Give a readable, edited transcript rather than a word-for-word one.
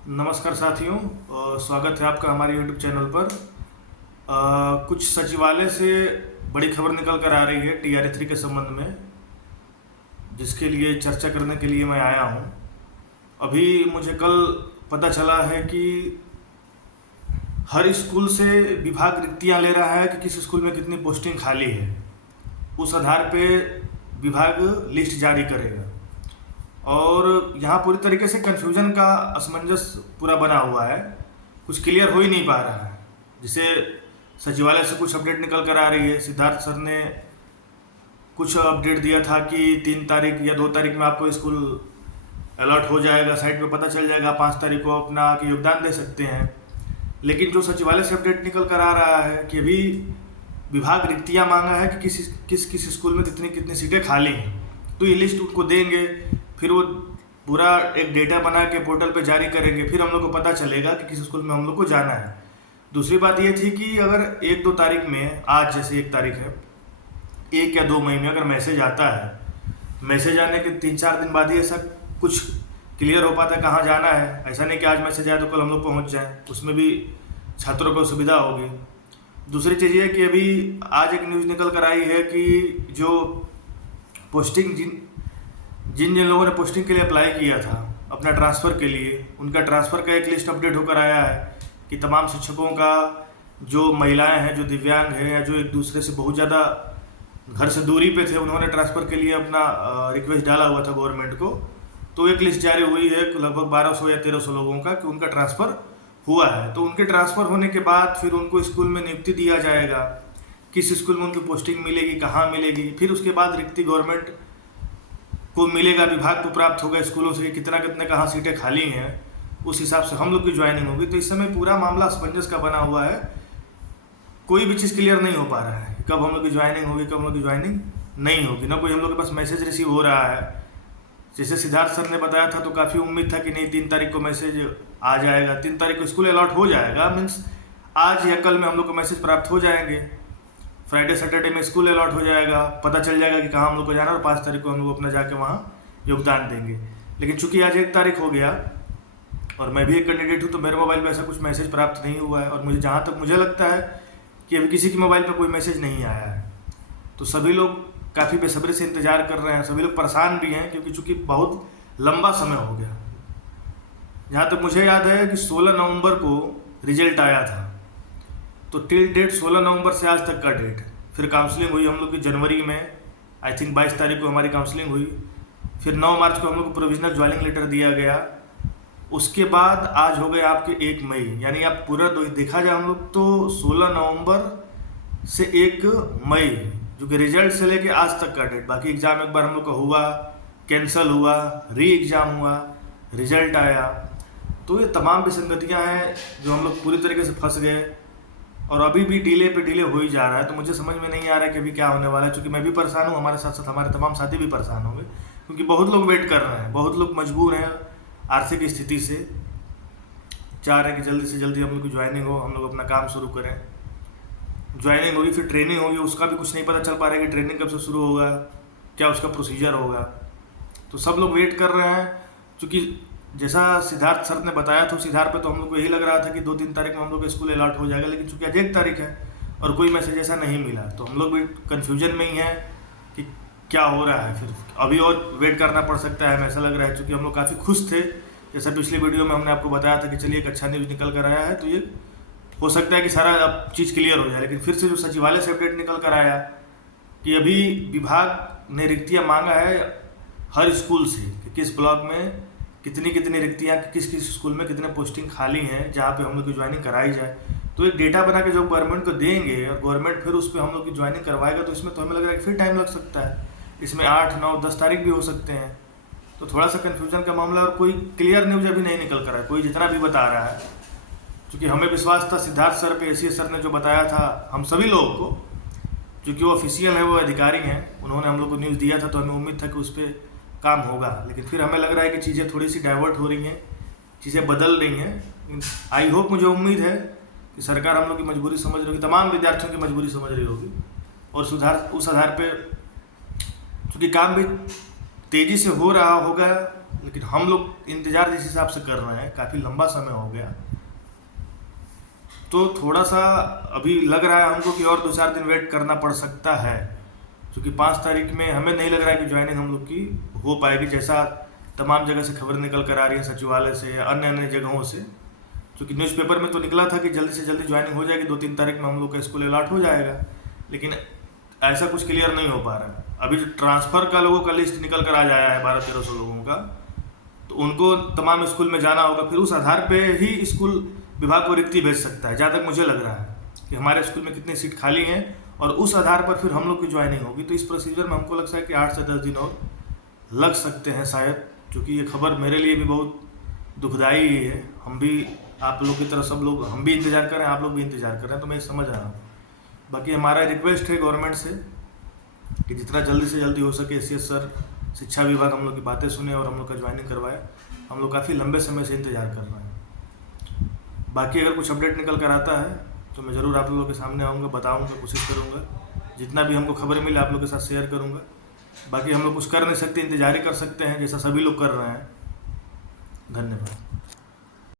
नमस्कार साथियों, स्वागत है आपका हमारे YouTube चैनल पर। कुछ सचिवालय से बड़ी खबर निकल कर आ रही है TRA 3 के संबंध में, जिसके लिए चर्चा करने के लिए मैं आया हूं। अभी मुझे कल पता चला है कि हर स्कूल से विभाग रिक्तियां ले रहा है कि किस स्कूल में कितनी पोस्टिंग खाली है। उस आधार पे विभाग लिस्ट जारी करेगा और यहाँ पूरी तरीके से कन्फ्यूजन का असमंजस पूरा बना हुआ है। कुछ क्लियर हो ही नहीं पा रहा है। जिसे सचिवालय से कुछ अपडेट निकल कर आ रही है। सिद्धार्थ सर ने कुछ अपडेट दिया था कि 3 तारीख या 2 तारीख में आपको स्कूल अलर्ट हो जाएगा, साइट पे पता चल जाएगा, 5 तारीख को अपना आके योगदान दे सकते हैं। लेकिन जो सचिवालय से अपडेट निकल कर आ रहा है कि अभी विभाग रिक्तियाँ मांगा है कि किस स्कूल में कितनी कितनी सीटें खाली हैं। तो ये लिस्ट उनको देंगे, फिर वो पूरा एक डेटा बना के पोर्टल पे जारी करेंगे, फिर हम लोग को पता चलेगा कि किस स्कूल में हम लोग को जाना है। दूसरी बात ये थी कि अगर 1-2 तारीख में, आज जैसे 1 तारीख है, 1 या 2 मई में अगर मैसेज आता है, मैसेज आने के 3-4 दिन बाद ही ऐसा कुछ क्लियर हो पाता है कहाँ जाना है। ऐसा नहीं कि आज मैसेज आया तो कल हम लोग पहुँच जाएँ, उसमें भी छात्रों को सुविधा होगी। दूसरी चीज़ ये कि अभी आज एक न्यूज़ निकल कर आई है कि जो पोस्टिंग जिन लोगों ने पोस्टिंग के लिए अप्लाई किया था अपना ट्रांसफ़र के लिए, उनका ट्रांसफ़र का एक लिस्ट अपडेट होकर आया है कि तमाम शिक्षकों का, जो महिलाएं हैं, जो दिव्यांग हैं, या जो एक दूसरे से बहुत ज़्यादा घर से दूरी पे थे, उन्होंने ट्रांसफ़र के लिए अपना रिक्वेस्ट डाला हुआ था गवर्नमेंट को। तो एक लिस्ट जारी हुई है लगभग 1200 या 1300 लोगों का कि उनका ट्रांसफ़र हुआ है। तो उनके ट्रांसफ़र होने के बाद फिर उनको स्कूल में नियुक्ति दिया जाएगा, किस स्कूल में उनकी पोस्टिंग मिलेगी, कहाँ मिलेगी, फिर उसके बाद रिक्ति गवर्नमेंट को मिलेगा, विभाग को प्राप्त होगा स्कूलों से कितना कितने कहाँ सीटें खाली हैं, उस हिसाब से हम लोग की ज्वाइनिंग होगी। तो इस समय पूरा मामला असमंजस का बना हुआ है। कोई भी चीज़ क्लियर नहीं हो पा रहा है कब हम लोग की ज्वाइनिंग होगी, कब हम लोग की ज्वाइनिंग नहीं होगी। ना कोई हम लोग के पास मैसेज रिसीव हो रहा है। जैसे सिद्धार्थ सर ने बताया था तो काफ़ी उम्मीद था कि नहीं 3 तारीख को मैसेज आ जाएगा, 3 तारीख को स्कूल अलॉट हो जाएगा, मीन्स आज या कल में हम लोग को मैसेज प्राप्त हो जाएंगे। फ्राइडे सैटरडे में स्कूल अलॉट हो जाएगा, पता चल जाएगा कि कहाँ हम लोग को जाना है और 5 तारीख को हम लोग अपना जाके वहाँ योगदान देंगे। लेकिन चूंकि आज 1 तारीख हो गया और मैं भी एक कैंडिडेट हूँ, तो मेरे मोबाइल पे ऐसा कुछ मैसेज प्राप्त नहीं हुआ है। और मुझे जहाँ तक मुझे लगता है कि अभी किसी के मोबाइल पे कोई मैसेज नहीं आया है। तो सभी लोग काफ़ी बेसब्री से इंतज़ार कर रहे हैं, सभी लोग परेशान भी हैं, क्योंकि चूँकि बहुत लंबा समय हो गया। जहाँ तक मुझे याद है कि 16 नवंबर को रिजल्ट आया था, तो टिल डेट 16 नवंबर से आज तक का डेट। फिर काउंसलिंग हुई हम लोग की जनवरी में, आई थिंक 22 तारीख को हमारी काउंसलिंग हुई। फिर 9 मार्च को हम लोग को प्रोविजनल ज्वाइनिंग लेटर दिया गया। उसके बाद आज हो गए आपके 1 मई, यानी आप पूरा देखा जाए हम लोग तो 16 नवंबर से 1 मई, जो कि रिजल्ट से लेके आज तक का डेट। बाकी एग्ज़ाम एक बार हम लोग का हुआ, कैंसिल हुआ, री एग्ज़ाम हुआ, रिजल्ट आया। तो ये तमाम विसंगतियाँ हैं जो हम लोग पूरी तरीके से फंस गए और अभी भी डिले पे डिले हो ही जा रहा है। तो मुझे समझ में नहीं आ रहा है कि अभी क्या होने वाला है, क्योंकि मैं भी परेशान हूँ, हमारे साथ साथ हमारे तमाम साथी भी परेशान होंगे, क्योंकि बहुत लोग वेट कर रहे हैं, बहुत लोग मजबूर हैं आर्थिक स्थिति से, चाह रहे हैं कि जल्दी से जल्दी हम लोग की ज्वाइनिंग हो, हम लोग अपना काम शुरू करें। ज्वाइनिंग होगी, फिर ट्रेनिंग होगी, उसका भी कुछ नहीं पता चल पा रहा है कि ट्रेनिंग कब से शुरू होगा, क्या उसका प्रोसीजर होगा। तो सब लोग वेट कर रहे हैं। क्योंकि जैसा सिद्धार्थ सर ने बताया था उस आधार पे तो हम लोग को यही लग रहा था कि 2-3 तारीख में हम लोग का स्कूल अलॉट हो जाएगा। लेकिन चूंकि आज 1 तारीख है और कोई मैसेज ऐसा नहीं मिला, तो हम लोग भी कन्फ्यूजन में ही हैं कि क्या हो रहा है। फिर अभी और वेट करना पड़ सकता है, हमें ऐसा लग रहा है। क्योंकि हम लोग काफ़ी खुश थे, जैसा पिछली वीडियो में हमने आपको बताया था कि चलिए एक अच्छा न्यूज़ निकल कर आया है, तो ये हो सकता है कि सारा अब चीज़ क्लियर हो जाए। लेकिन फिर से जो सचिवालय से अपडेट निकल कर आया कि अभी विभाग ने रिक्तियाँ मांगा है हर स्कूल से कि किस ब्लॉक में कितनी कितनी रिक्तियाँ, किस किस स्कूल में कितने पोस्टिंग खाली हैं, जहाँ पे हम लोग की ज्वाइनिंग कराई जाए। तो एक डेटा बना के जब गवर्नमेंट को देंगे और गवर्नमेंट फिर उस पर हम लोग की ज्वाइनिंग करवाएगा, तो इसमें तो हमें लग रहा है कि फिर टाइम लग सकता है। इसमें 8, 9, 10 तारीख भी हो सकते हैं। तो थोड़ा सा कन्फ्यूजन का मामला, और कोई क्लियर न्यूज़ अभी नहीं निकल कर रहा है, कोई जितना भी बता रहा है। क्योंकि हमें विश्वास था सिद्धार्थ सर पे, एसीएस सर ने जो बताया था हम सभी लोगों को, क्योंकि वो ऑफिशियल है, वो अधिकारी हैं, उन्होंने हम लोग को न्यूज़ दिया था, तो हमें उम्मीद था कि उस पर काम होगा। लेकिन फिर हमें लग रहा है कि चीज़ें थोड़ी सी डाइवर्ट हो रही हैं, चीज़ें बदल रही हैं। आई होप, मुझे उम्मीद है कि सरकार हम लोग की मजबूरी समझ रही होगी, तमाम विद्यार्थियों की मजबूरी समझ रही होगी, और सुधार उस आधार पे, क्योंकि काम भी तेज़ी से हो रहा होगा लेकिन हम लोग इंतज़ार जिस हिसाब से कर रहे हैं, काफ़ी लंबा समय हो गया, तो थोड़ा सा अभी लग रहा है हमको कि और 2-4 दिन वेट करना पड़ सकता है, क्योंकि 5 तारीख में हमें नहीं लग रहा है कि ज्वाइनिंग हम लोग की हो पाएगी, जैसा तमाम जगह से खबर निकल कर आ रही है, सचिवालय से या अन्य अन्य जगहों से। क्योंकि न्यूज़पेपर में तो निकला था कि जल्दी से जल्दी ज्वाइनिंग हो जाएगी, 2-3 तारीख में हम लोग का स्कूल अलॉट हो जाएगा, लेकिन ऐसा कुछ क्लियर नहीं हो पा रहा है। अभी जो ट्रांसफ़र का लोगों का लिस्ट निकल कर आ जाया है 1200-1300 लोगों का, तो उनको तमाम स्कूल में जाना होगा, फिर उस आधार पे ही स्कूल विभाग को रिक्ति भेज सकता है, जहाँ तक मुझे लग रहा है कि हमारे स्कूल में कितनी सीट खाली हैं, और उस आधार पर फिर हम लोग की ज्वाइनिंग होगी। तो इस प्रोसीजर में हमको लगता है कि 8 से 10 दिन और लग सकते हैं शायद, क्योंकि ये खबर मेरे लिए भी बहुत दुखदाई ही है। हम भी आप लोग की तरह सब लोग, हम भी इंतज़ार कर रहे हैं, आप लोग भी इंतज़ार कर रहे हैं, तो मैं समझ रहा हूँ। बाकी हमारा रिक्वेस्ट है गवर्नमेंट से कि जितना जल्दी से जल्दी हो सके CS सर, शिक्षा विभाग हम लोग की बातें सुने और हम लोग का ज्वाइनिंग करवाए। हम लोग काफ़ी लंबे समय से इंतज़ार कर रहे हैं। बाकी अगर कुछ अपडेट निकल कर आता है तो मैं ज़रूर आप लोगों के सामने आऊँगा, बताऊँगा, कोशिश करूँगा, जितना भी हमको खबर मिले आप लोग के साथ शेयर करूँगा। बाकी हम लोग कुछ कर नहीं सकते, इंतज़ार ही कर सकते हैं, जैसा सभी लोग कर रहे हैं। धन्यवाद।